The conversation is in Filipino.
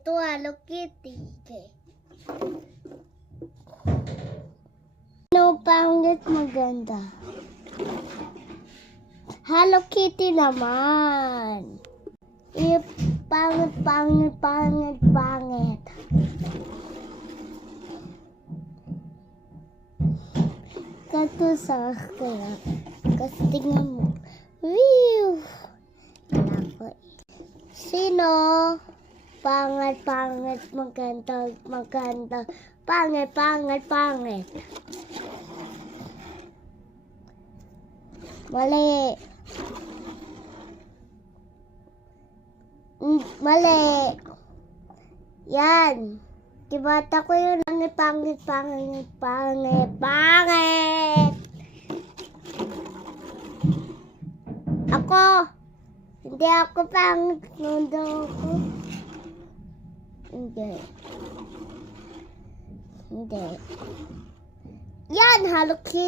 Ito, Hello Kitty. Okay. Ano pangit maganda? Hello Kitty naman. Pangit, pangit, pangit, pangit. Kato sa kaya. Kasi tingnan mo. Whew! Nako. Sino? Pangit, pangit, maganda, maganda. Pangit, pangit, pangit. Mali. Mali. Yan. Dibata ko yung pangit, pangit, pangit, pangit, pangit. Ako. Hindi ako pangit. Nando ako. Hindi. Hindi. Yan, Hello Kitty.